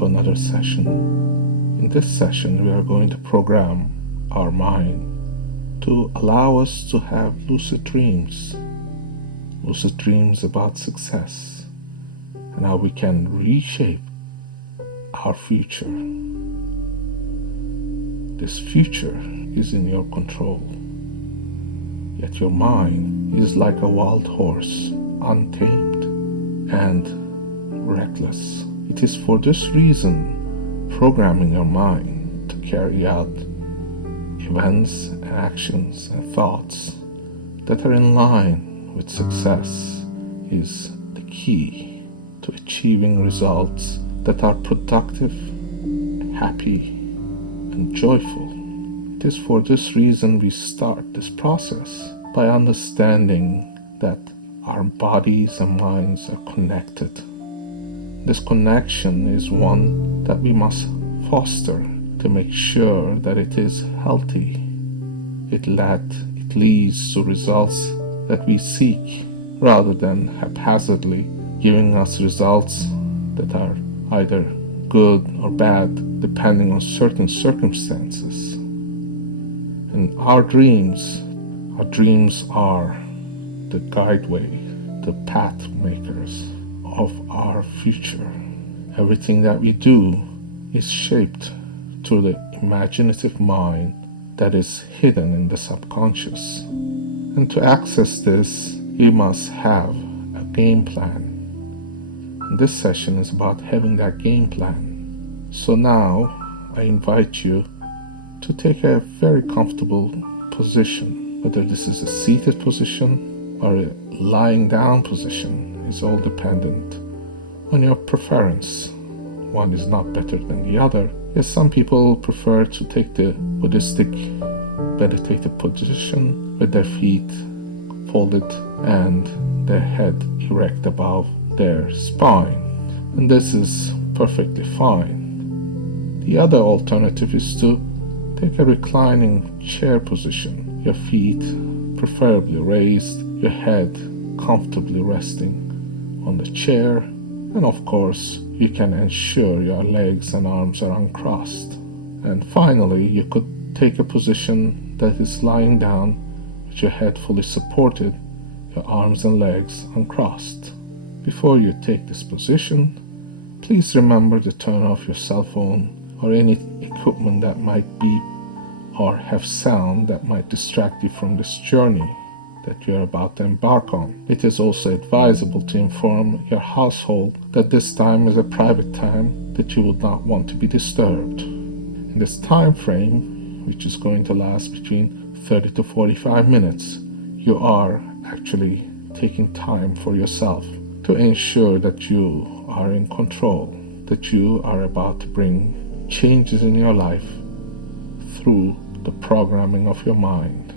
to another session. In this session, we are going to program our mind to allow us to have lucid dreams about success, and how we can reshape our future. This future is in your control, yet your mind is like a wild horse, untamed and reckless. It is for this reason programming your mind to carry out events and actions and thoughts that are in line with success is the key to achieving results that are productive, happy, and joyful. It is for this reason we start this process by understanding that our bodies and minds are connected. This connection is one that we must foster to make sure that it is healthy. It leads to results that we seek, rather than haphazardly giving us results that are either good or bad depending on certain circumstances. And our dreams are the guideway, the path makers of our future. Everything that we do is shaped through the imaginative mind that is hidden in the subconscious. And to access this, you must have a game plan. And this session is about having that game plan. So now I invite you to take a very comfortable position. Whether this is a seated position or a lying down position is all dependent on your preference. One is not better than the other. Yes, some people prefer to take the Buddhistic meditative position with their feet folded and their head erect above their spine, and this is perfectly fine. The other alternative is to take a reclining chair position, your feet preferably raised, your head comfortably resting on the chair, and of course you can ensure your legs and arms are uncrossed. And finally, you could take a position that is lying down with your head fully supported, your arms and legs uncrossed. Before you take this position, please remember to turn off your cell phone or any equipment that might beep or have sound that might distract you from this journey that you are about to embark on. It is also advisable to inform your household that this time is a private time that you would not want to be disturbed. In this time frame, which is going to last between 30 to 45 minutes, you are actually taking time for yourself to ensure that you are in control, that you are about to bring changes in your life through the programming of your mind.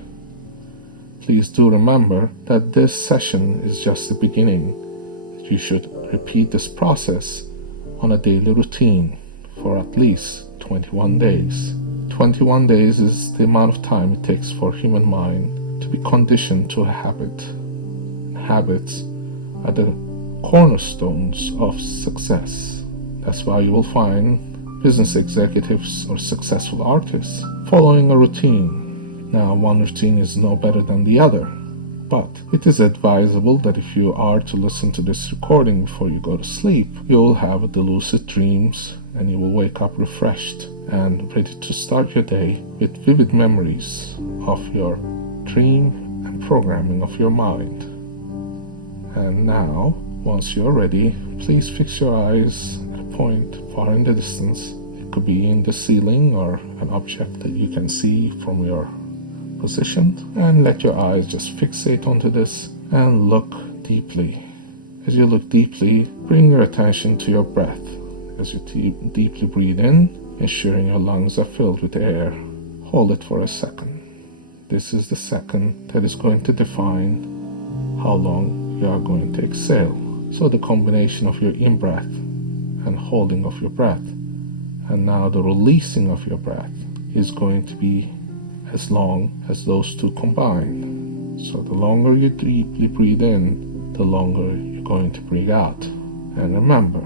Please do remember that this session is just the beginning, that you should repeat this process on a daily routine for at least 21 days. 21 days is the amount of time it takes for human mind to be conditioned to a habit. Habits are the cornerstones of success. That's why you will find business executives or successful artists following a routine. Now, one routine is no better than the other, but it is advisable that if you are to listen to this recording before you go to sleep, you will have the lucid dreams and you will wake up refreshed and ready to start your day with vivid memories of your dream and programming of your mind. And now, once you're ready, please fix your eyes at a point far in the distance. It could be in the ceiling or an object that you can see from your position, and let your eyes just fixate onto this and look deeply. As you look deeply, bring your attention to your breath. As you deeply breathe in, ensuring your lungs are filled with air, hold it for a second. This is the second that is going to define how long you are going to exhale. So the combination of your in-breath and holding of your breath, and now the releasing of your breath, is going to be as long as those two combine. So the longer you deeply breathe in, the longer you're going to breathe out. And remember,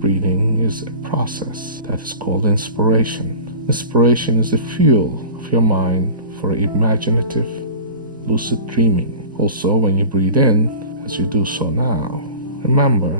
breathing is a process that is called inspiration. Inspiration is the fuel of your mind for imaginative, lucid dreaming. Also, when you breathe in, as you do so now, remember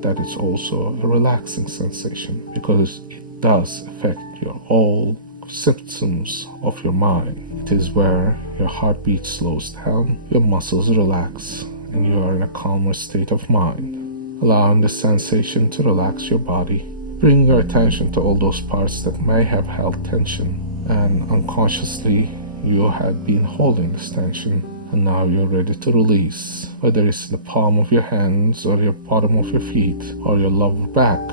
that it's also a relaxing sensation because it does affect all symptoms of your mind. It is where your heartbeat slows down, your muscles relax, and you are in a calmer state of mind, allowing the sensation to relax your body. Bring your attention to all those parts that may have held tension, and unconsciously you had been holding this tension, and now you're ready to release, whether it's in the palm of your hands or your bottom of your feet or your lower back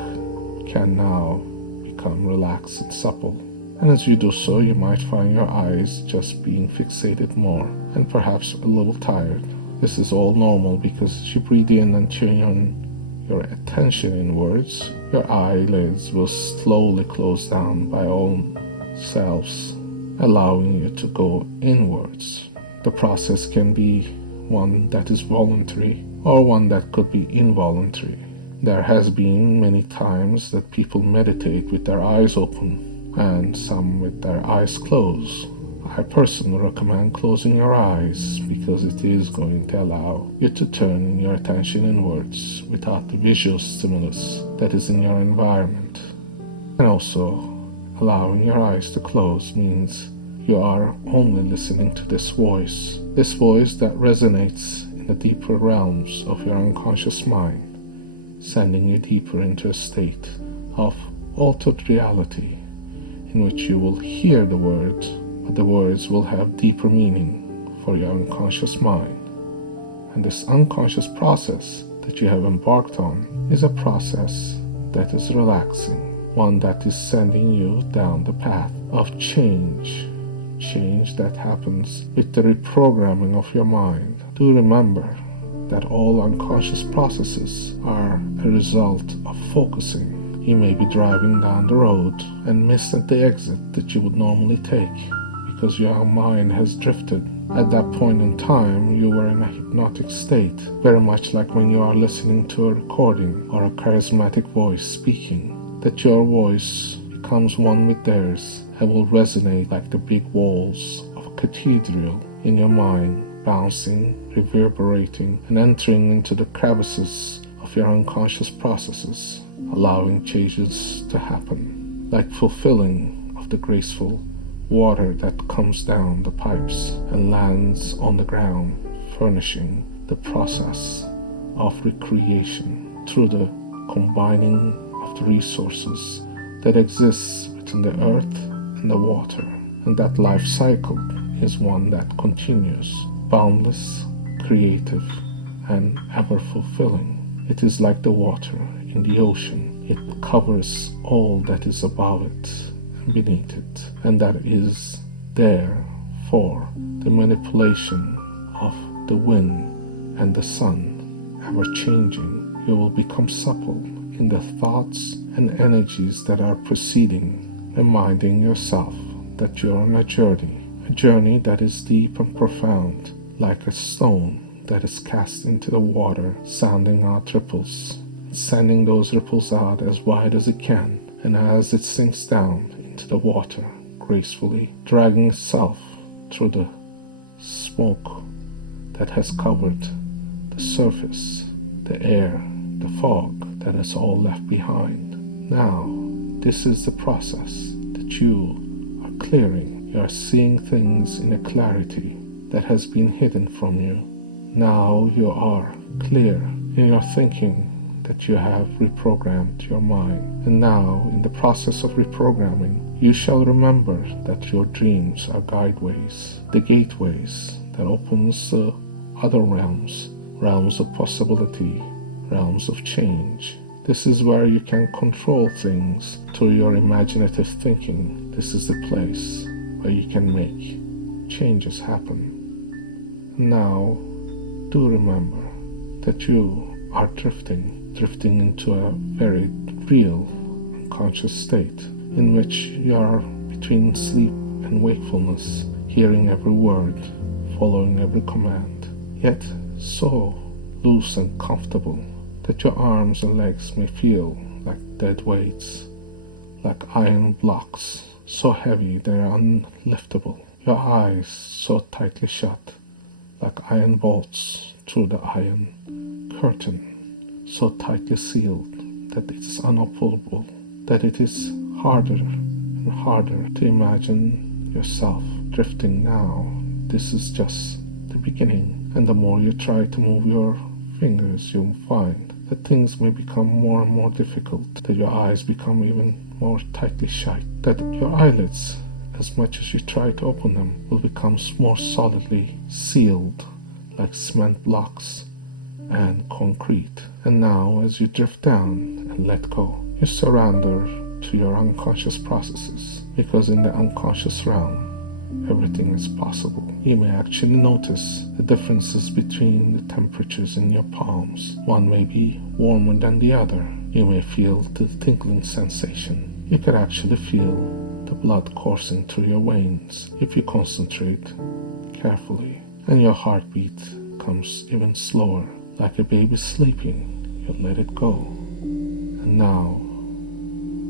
can now become relaxed and supple. And as you do so, you might find your eyes just being fixated more and perhaps a little tired. This is all normal because as you breathe in and turn on your attention inwards, your eyelids will slowly close down by own selves, allowing you to go inwards. The process can be one that is voluntary or one that could be involuntary. There has been many times that people meditate with their eyes open and some with their eyes closed. I personally recommend closing your eyes because it is going to allow you to turn your attention inwards without the visual stimulus that is in your environment. And also, allowing your eyes to close means you are only listening to this voice that resonates in the deeper realms of your unconscious mind, sending you deeper into a state of altered reality in which you will hear the words, but the words will have deeper meaning for your unconscious mind. And this unconscious process that you have embarked on is a process that is relaxing, one that is sending you down the path of change that happens with the reprogramming of your mind. Do remember that all unconscious processes are a result of focusing. You may be driving down the road and miss at the exit that you would normally take because your mind has drifted. At that point in time, you were in a hypnotic state, very much like when you are listening to a recording or a charismatic voice speaking, that your voice becomes one with theirs and will resonate like the big walls of a cathedral in your mind, bouncing, reverberating, and entering into the crevices of your unconscious processes, allowing changes to happen, like fulfilling of the graceful water that comes down the pipes and lands on the ground, furnishing the process of recreation through the combining of the resources that exists within the earth and the water. And that life cycle is one that continues, boundless, creative, and ever fulfilling. It is like the water in the ocean. It covers all that is above it and beneath it, and that is there for the manipulation of the wind and the sun, ever changing. You will become supple in the thoughts and energies that are proceeding, reminding yourself that you're on a journey that is deep and profound, like a stone that is cast into the water, sounding out ripples, sending those ripples out as wide as it can, and as it sinks down into the water, gracefully dragging itself through the smoke that has covered the surface, the air, the fog that is all left behind. Now, this is the process that you are clearing. You are seeing things in a clarity that has been hidden from you. Now you are clear in your thinking that you have reprogrammed your mind. And now, in the process of reprogramming, you shall remember that your dreams are guideways, the gateways that opens the other realms of possibility, realms of change. This is where you can control things through your imaginative thinking. This is the place where you can make changes happen. Now, do remember that you are drifting into a very real unconscious state in which you are between sleep and wakefulness, hearing every word, following every command, yet so loose and comfortable that your arms and legs may feel like dead weights, like iron blocks, so heavy they are unliftable. Your eyes so tightly shut, like iron bolts through the iron curtain, so tightly sealed that it is unopenable, that it is harder and harder to imagine yourself drifting now. This is just the beginning, and the more you try to move your fingers, you'll find that things may become more and more difficult, that your eyes become even more tightly shut, that your eyelids, as much as you try to open them, will become more solidly sealed, like cement blocks and concrete. And now, as you drift down and let go, you surrender to your unconscious processes, because in the unconscious realm, everything is possible. You may actually notice the differences between the temperatures in your palms. One may be warmer than the other. You may feel the tingling sensation. You can actually feel the blood coursing through your veins if you concentrate carefully. And your heartbeat comes even slower. Like a baby sleeping, you let it go. And now,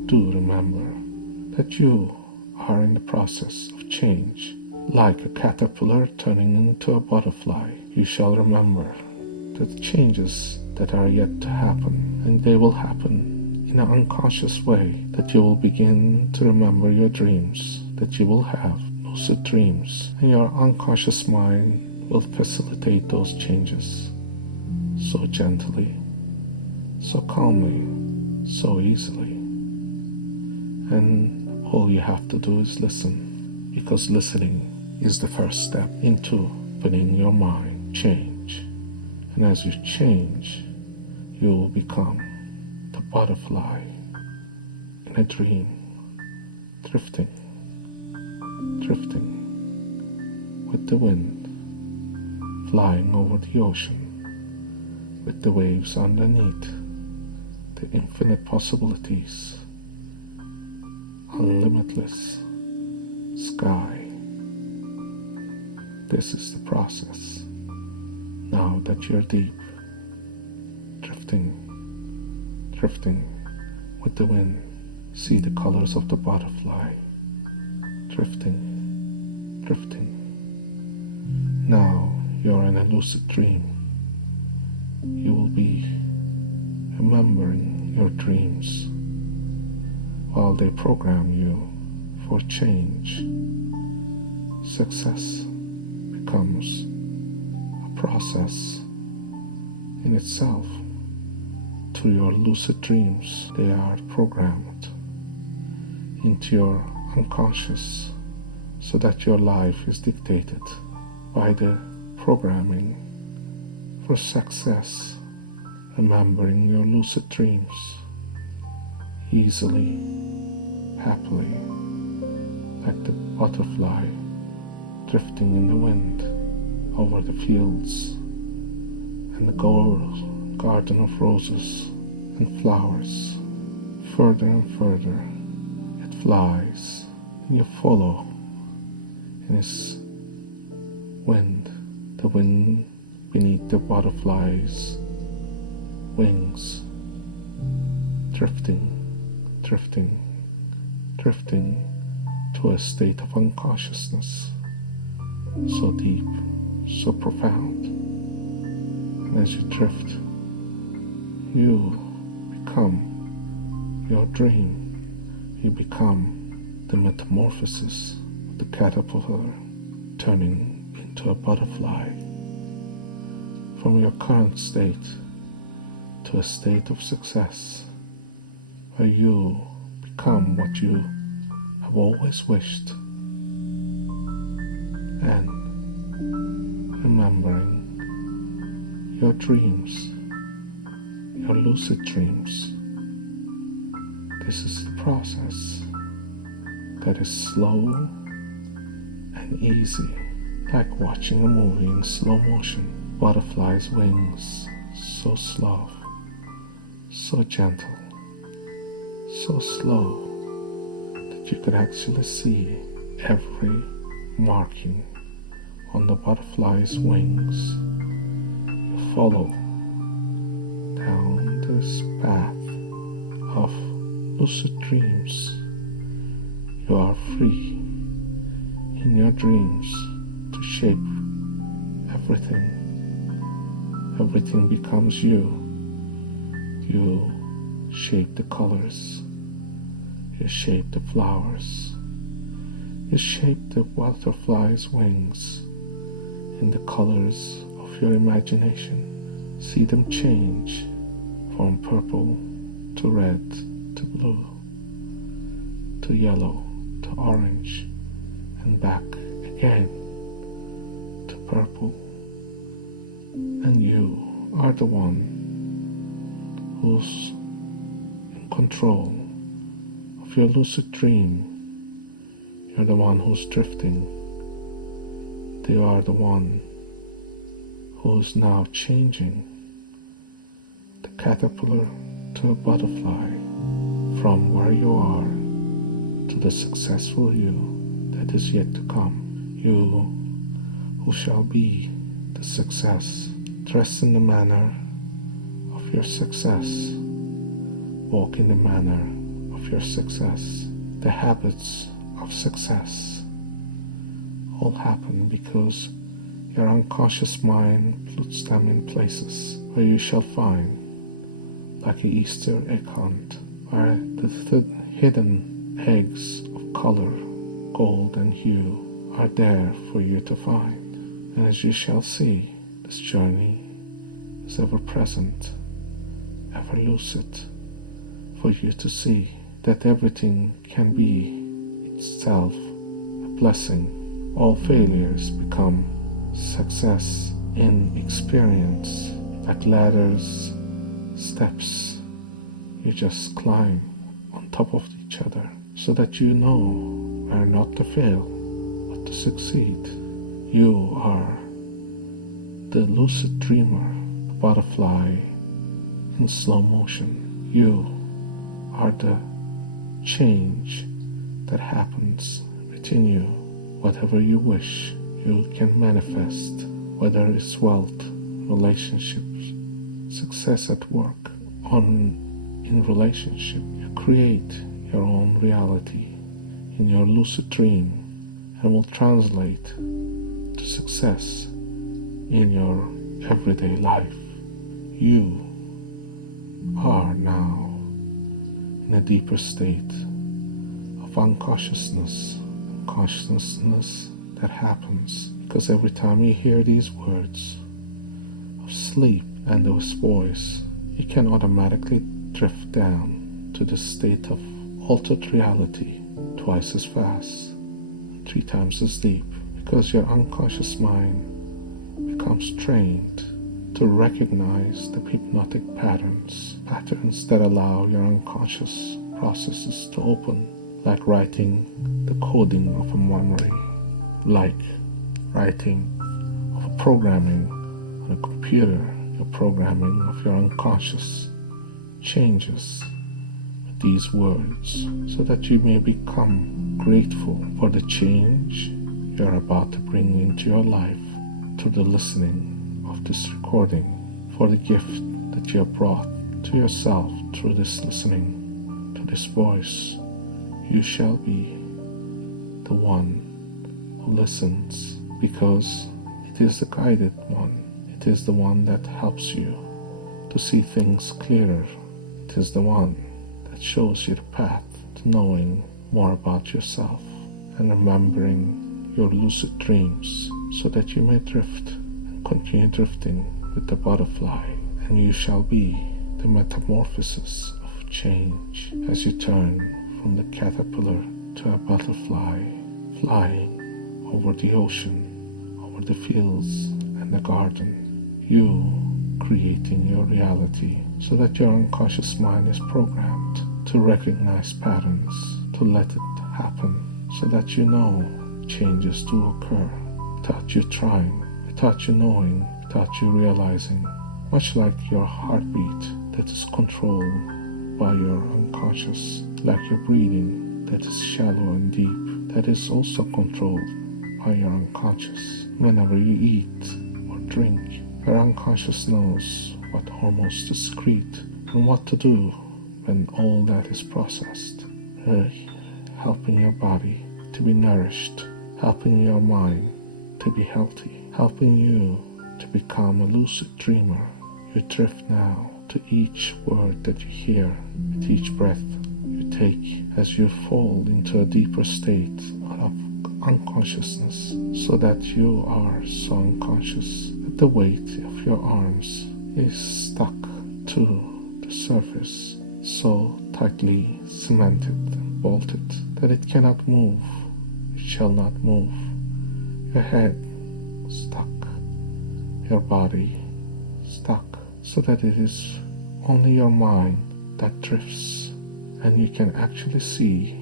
do remember that you are in the process of change. Like a caterpillar turning into a butterfly, you shall remember that the changes that are yet to happen, and they will happen in an unconscious way, that you will begin to remember your dreams, that you will have lucid dreams, and your unconscious mind will facilitate those changes so gently, so calmly, so easily. And all you have to do is listen, because listening is the first step into opening your mind. Change. And as you change, you will become the butterfly in a dream, drifting with the wind, flying over the ocean, with the waves underneath, the infinite possibilities, unlimitless sky. This is the process. Now that you're deep, drifting with the wind, see the colors of the butterfly, drifting. Now you're in a lucid dream. You will be remembering your dreams while they program you for change. Success becomes a process in itself. Through your lucid dreams, they are programmed into your unconscious, so that your life is dictated by the programming for success. Remembering your lucid dreams easily, happily, like the butterfly drifting in the wind over the fields and the garden of roses and flowers. Further and further it flies, and you follow in its wind, the wind beneath the butterfly's wings, drifting to a state of unconsciousness, so deep, so profound. And as you drift, you become your dream. You become the metamorphosis of the caterpillar turning into a butterfly. From your current state to a state of success, where you become what you have always wished, and remembering your dreams, your lucid dreams. This is the process that is slow and easy, like watching a movie in slow motion. Butterflies' wings, so slow, so gentle, so slow that you could actually see every marking on the butterfly's wings. You follow down this path of lucid dreams. You are free in your dreams to shape everything. Everything becomes you. You shape the colors. You shape the flowers. You shape the butterfly's wings in the colors of your imagination. See them change from purple to red to blue to yellow to orange and back again to purple. And you are the one who's in control of your lucid dream. You're the one who's drifting. You are the one who's now changing the caterpillar to a butterfly, from where you are to the successful you that is yet to come. You who shall be the success. Dress in the manner of your success. Walk in the manner of your success. The habits of success all happen because your unconscious mind puts them in places where you shall find, like an Easter egg hunt, where the hidden eggs of color, gold and hue are there for you to find. And as you shall see, this journey is ever present, ever lucid, for you to see that everything can be itself a blessing. All failures become success in experience, like ladders, steps. You just climb on top of each other so that you know where not to fail, but to succeed. You are the lucid dreamer, the butterfly in slow motion. You are the change that happens within you. Whatever you wish, you can manifest, whether it's wealth, relationships, success at work, or in relationship. You create your own reality in your lucid dream and will translate to success in your everyday life. You are now in a deeper state of unconsciousness, consciousness that happens because every time you hear these words of sleep and this voice, you can automatically drift down to the state of altered reality twice as fast, 3 times as deep, because your unconscious mind becomes trained to recognize the hypnotic patterns that allow your unconscious processes to open, like writing the coding of a memory, like writing of a programming on a computer. Your programming of your unconscious changes with these words so that you may become grateful for the change you're about to bring into your life through the listening of this recording, for the gift that you have brought to yourself through this listening to this voice. You shall be the one who listens, because it is the guided one. It is the one that helps you to see things clearer. It is the one that shows you the path to knowing more about yourself and remembering your lucid dreams so that you may drift and continue drifting with the butterfly, and you shall be the metamorphosis of change as you turn from the caterpillar to a butterfly, flying over the ocean, over the fields and the garden. You creating your reality so that your unconscious mind is programmed to recognize patterns, to let it happen, so that you know changes do occur without you trying, without you knowing, without you realizing, much like your heartbeat that is controlled by your unconscious, like your breathing that is shallow and deep, that is also controlled by your unconscious. Whenever you eat or drink, your unconscious knows what hormones to secrete and what to do when all that is processed, helping your body to be nourished, helping your mind to be healthy, helping you to become a lucid dreamer. You drift now to each word that you hear, with each breath you take, as you fall into a deeper state of unconsciousness, so that you are so unconscious that the weight of your arms is stuck to the surface, so tightly cemented and bolted that it cannot move, it shall not move. Your head stuck, your body stuck, so that it is only your mind that drifts, and you can actually see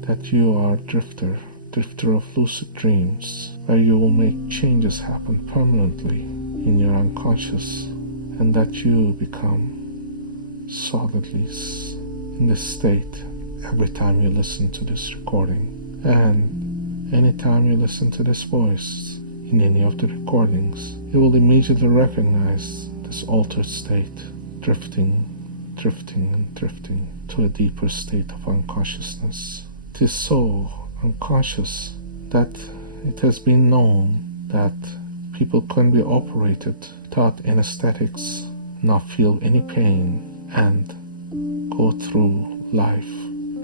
that you are drifter of lucid dreams, where you will make changes happen permanently in your unconscious, and that you become solidly in this state every time you listen to this recording. And anytime you listen to this voice in any of the recordings, you will immediately recognize this altered state, drifting and drifting to a deeper state of unconsciousness. It is so unconscious that it has been known that people can be operated without anesthetics, not feel any pain, and go through life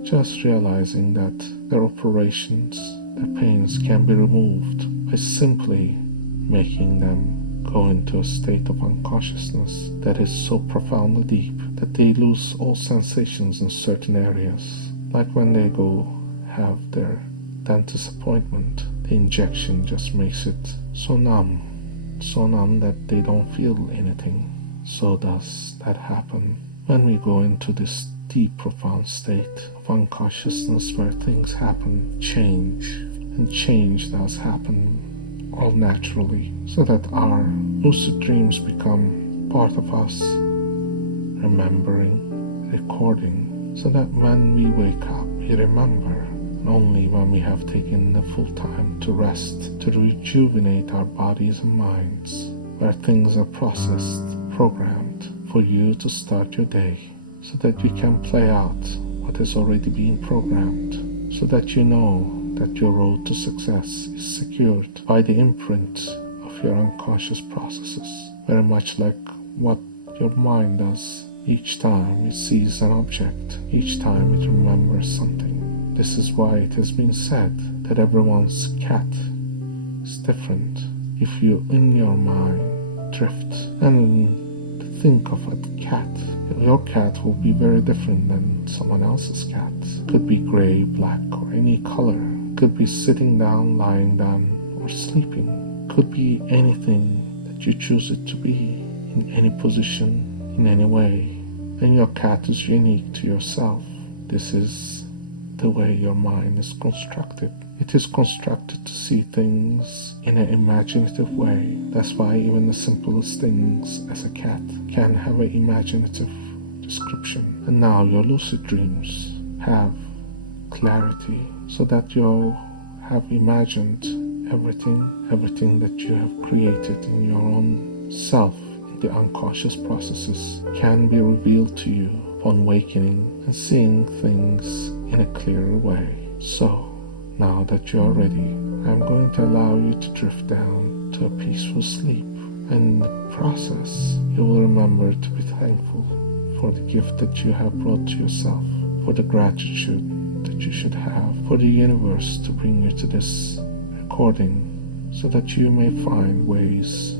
just realizing that their operations, their pains can be removed by simply making them go into a state of unconsciousness that is so profoundly deep that they lose all sensations in certain areas. Like when they go have their dentist appointment, the injection just makes it so numb that they don't feel anything. So does that happen when we go into this deep, profound state of unconsciousness where things happen, change, and change does happen all naturally, so that our lucid dreams become part of us, remembering, recording, so that when we wake up, we remember, and only when we have taken the full time to rest, to rejuvenate our bodies and minds, where things are processed, programmed for you to start your day, so that you can play out what has already been programmed, so that you know that your road to success is secured by the imprint of your unconscious processes, very much like what your mind does each time it sees an object, each time it remembers something. This is why it has been said that everyone's cat is different. If you in your mind drift and think of a cat, your cat will be very different than someone else's cat. Could be gray, black, or any color. Could be sitting down, lying down, or sleeping. Could be anything that you choose it to be, in any position, in any way. And your cat is unique to yourself. This is the way your mind is constructed. It is constructed to see things in an imaginative way. That's why even the simplest things as a cat can have an imaginative description. And now your lucid dreams have clarity, so that you have imagined everything that you have created in your own self, in the unconscious processes, can be revealed to you upon wakening and seeing things in a clearer way. So, now that you are ready, I'm going to allow you to drift down to a peaceful sleep. And in the process, you will remember to be thankful for the gift that you have brought to yourself, for the gratitude that you should have, for the universe to bring you to this recording, so that you may find ways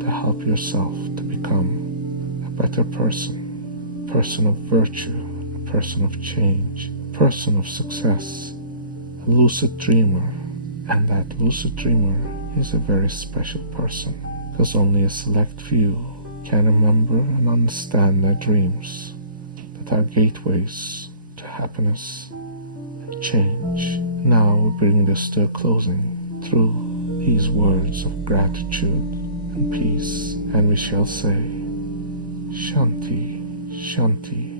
to help yourself to become a better person, a person of virtue, a person of change, a person of success, a lucid dreamer. And that lucid dreamer is a very special person, because only a select few can remember and understand their dreams that are gateways to happiness and change. Now we bring this to a closing through these words of gratitude and peace, and we shall say Shanti, Shanti,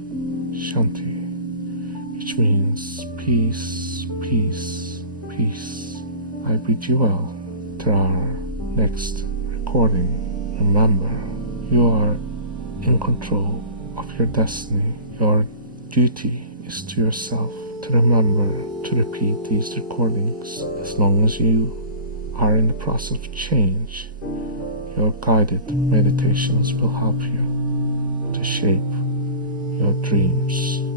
Shanti, which means peace, peace, peace. I bid you well to our next recording. Remember, you are in control of your destiny. You are duty is to yourself to remember to repeat these recordings. As long as you are in the process of change, your guided meditations will help you to shape your dreams.